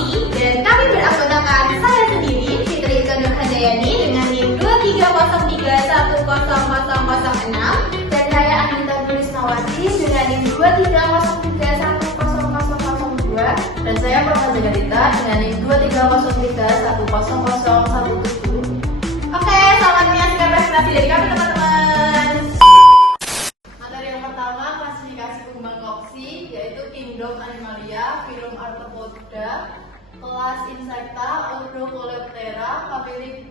Koksi dan kami beranggotakan saya sendiri, Fitri Iskandar Handayani dengan NIM 230310006 Dan saya Anita Tulisnawati dengan NIM 230310002. Dan saya Permata Galita dengan NIM 230310017. Oke, selamat menyaksikan presentasi dari kami teman-teman. Materi yang pertama klasifikasi kembang koksi, yaitu Kingdom Animalia, Phylum Arthropoda, kelas Insecta, Ordo Coleoptera, famili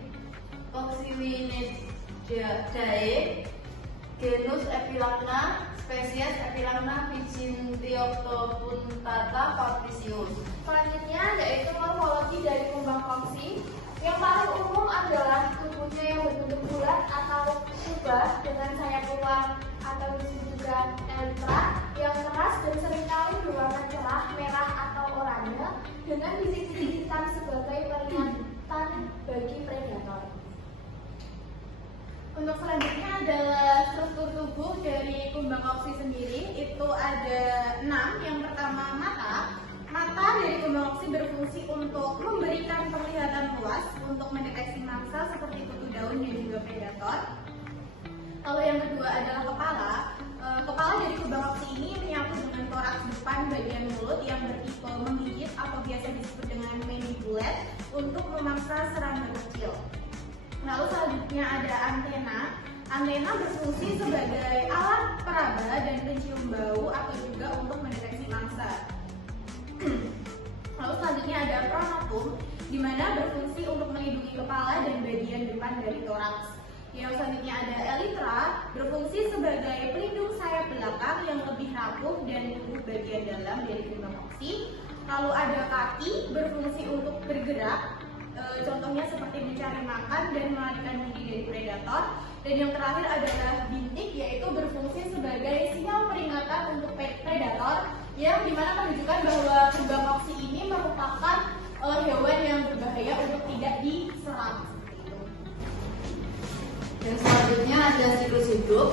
Coccinellidae, genus Epilagna, spesies Epilagna Vicinthioctopunctata Fabricius. Selanjutnya yaitu morfologi dari kembang koksi. Yang paling umum adalah tubuhnya yang berbentuk bulat atau kubah dengan sayap luar atau disebut juga elytra yang keras dan seringkali berwarna cerah, merah atau oranye dengan titik-titik hitam sebagai peringatan bagi predator. Untuk selanjutnya adalah struktur tubuh dari kembang koksi sendiri. Itu ada 6. Yang pertama mata. Mata dari kembang koksi berfungsi untuk memberikan penglihatan luas untuk mendeteksi mangsa seperti kutu daun dan juga predator. Lalu yang kedua adalah kepala. Kepala dari kembang koksi ini menyatu dengan toraks depan bagian mulut yang bertipe menggigit atau biasa disebut dengan mandibulet untuk memangsa serangga kecil. Lalu selanjutnya ada antena. Antena berfungsi sebagai alat peraba dan pencium bau atau juga untuk mendeteksi mangsa. Lalu selanjutnya ada pronotum, di mana berfungsi untuk melindungi kepala dan bagian depan dari toraks. Yang selanjutnya ada elytra, berfungsi sebagai pelindung sayap belakang yang lebih rapuh dan tubuh bagian dalam dari kembang koksi. Lalu ada kaki, berfungsi untuk bergerak. Contohnya seperti mencari makan dan melarikan diri dari predator. Dan yang terakhir adalah bintik, yaitu berfungsi sebagai sinyal peringatan untuk predator yang dimana menunjukkan bahwa kembang koksi ini merupakan hewan yang berbahaya untuk tidak diserang. Dan selanjutnya ada siklus hidup.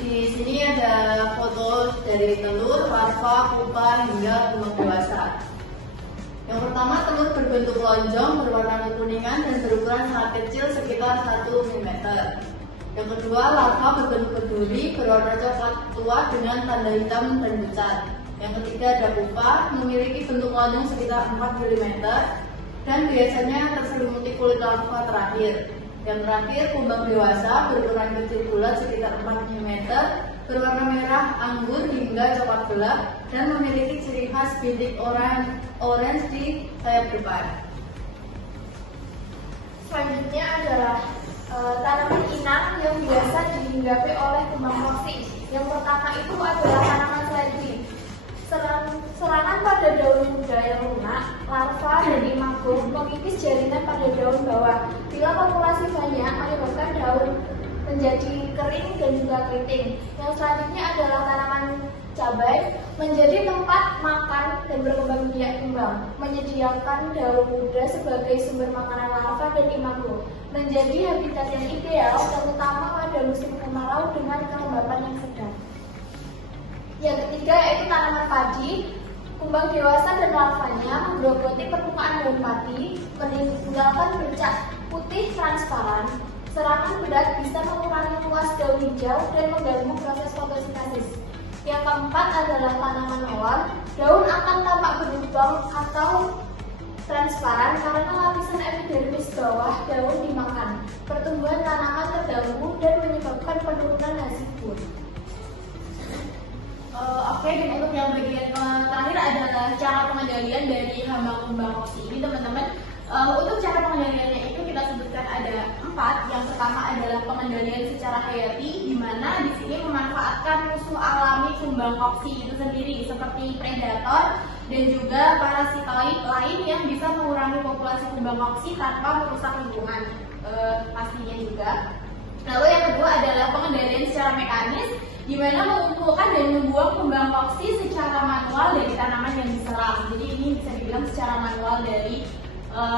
Di sini ada foto dari telur, larva, pupa hingga kembang dewasa. Yang pertama, telur berbentuk lonjong, berwarna kekuningan dan berukuran sangat kecil sekitar 1 mm. Yang kedua, larva berbentuk berduri, berwarna coklat tua dengan tanda hitam dan pucat. Yang ketiga ada pupa, memiliki bentuk lonjong sekitar 4 mm dan biasanya terselimuti kulit larva terakhir. Yang terakhir, kumbang dewasa berukuran kecil bulat sekitar 4 mm, berwarna merah anggur hingga coklat gelap dan memiliki ciri khas bintik orange di sayap depan. Selanjutnya adalah tanaman inang yang biasa dihinggapi oleh kembang koksi. Yang pertama itu adalah tanaman seledri. Serangan pada daun muda yang lunak, larva dan imago mengikis jaringan pada daun bawah. Bila populasi banyak, menyebabkan daun menjadi kering dan juga keriting. Yang selanjutnya adalah tanaman cabai, menjadi tempat makan dan berkembang biak kembang, menyediakan daun muda sebagai sumber makanan larva dan imago, menjadi habitat yang ideal terutama pada musim kemarau dengan kelembapan yang sedang. Yang ketiga yaitu tanaman padi. Kumbang dewasa dan larvanya menggerogoti permukaan daun padi, meninggalkan bercak putih transparan. Serangan berat bisa mengurangi luas daun hijau dan mengganggu proses fotosintesis. Yang keempat adalah tanaman melon. Daun akan tampak berlubang atau transparan karena lapisan epidermis bawah daun dimakan. Pertumbuhan tanaman terganggu dan menyebabkan penurunan hasil buah. Oke, dan untuk yang bagian terakhir adalah cara pengendalian dari hama kembang koksi ini, teman-teman. Untuk cara pengendaliannya itu kita sebutkan ada 4. Yang pertama adalah pengendalian secara hayati, di mana di sini memanfaatkan musuh alami kembang koksi itu sendiri seperti predator dan juga parasita lain yang bisa mengurangi populasi kembang koksi tanpa merusak lingkungan pastinya juga. Lalu yang kedua adalah pengendalian secara mekanis, di mana mengumpulkan dan membuang kembang koksi secara manual dari tanaman yang diserang. Jadi ini bisa dibilang secara manual dari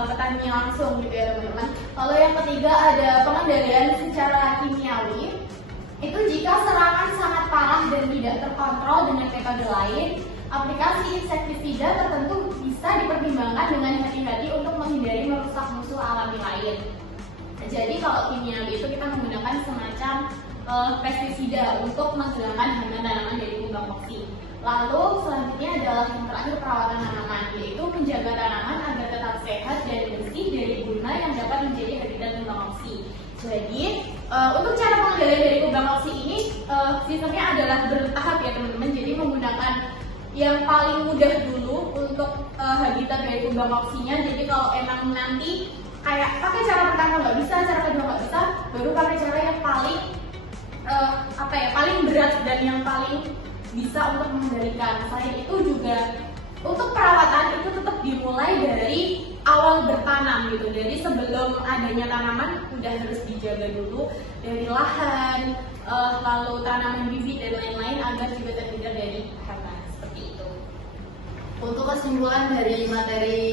petani langsung gitu ya teman-teman. Lalu yang ketiga ada pengendalian secara kimiawi. Itu jika serangan sangat parah dan tidak terkontrol dengan metode lain, aplikasi insektisida tertentu bisa air. Jadi kalau kimiawi itu kita menggunakan semacam pestisida untuk menghilangkan hama tanaman dari kumbang koksi. Lalu selanjutnya adalah yang terakhir perawatan tanaman, yaitu menjaga tanaman agar tetap sehat dan bersih dari guna yang dapat menjadi habitat kumbang koksi. Jadi untuk cara pengendalian dari kumbang koksi ini sistemnya adalah bertahap ya teman-teman. Jadi menggunakan yang paling mudah dulu untuk habitat dari kumbang koksinya. Jadi kalau emang nanti kayak pakai cara pertama nggak bisa, cara kedua nggak bisa, baru pakai cara yang paling paling berat dan yang paling bisa untuk mengendalikan. Selain itu juga untuk perawatan itu tetap dimulai dari awal bertanam gitu. Dari sebelum adanya tanaman udah harus dijaga dulu dari lahan, lalu tanaman bibit dan lain-lain agar juga terhindar dari hama seperti itu. Untuk kesimpulan dari materi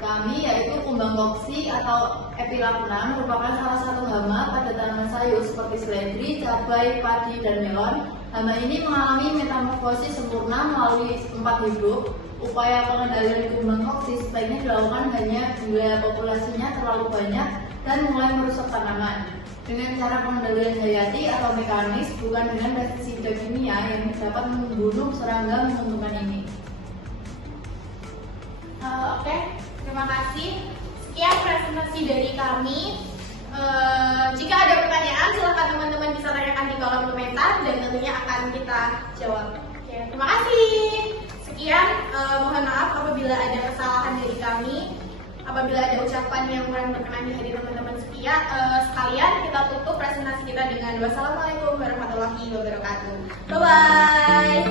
kami yaitu kumbang koksi atau Epiracuna merupakan salah satu hama pada tanaman sayur seperti seledri, cabai, padi, dan melon. Hama ini mengalami metamorfosis sempurna melalui 4 hidup. Upaya pengendalian kumbang koksi sebaiknya dilakukan hanya bila populasinya terlalu banyak dan mulai merusak tanaman. Dengan cara pengendalian hayati atau mekanis, bukan dengan pestisida kimia yang dapat membunuh serangga menguntungkan ini. Oke, terima kasih. Sekian presentasi dari kami. Jika ada pertanyaan, silakan teman-teman bisa tanyakan di kolom komentar dan tentunya akan kita jawab. Oke, terima kasih. Sekian, mohon maaf apabila ada kesalahan dari kami, apabila ada ucapan yang kurang berkenan di hati teman-teman sekalian, kita tutup presentasi kita dengan wassalamualaikum warahmatullahi wabarakatuh. Bye bye.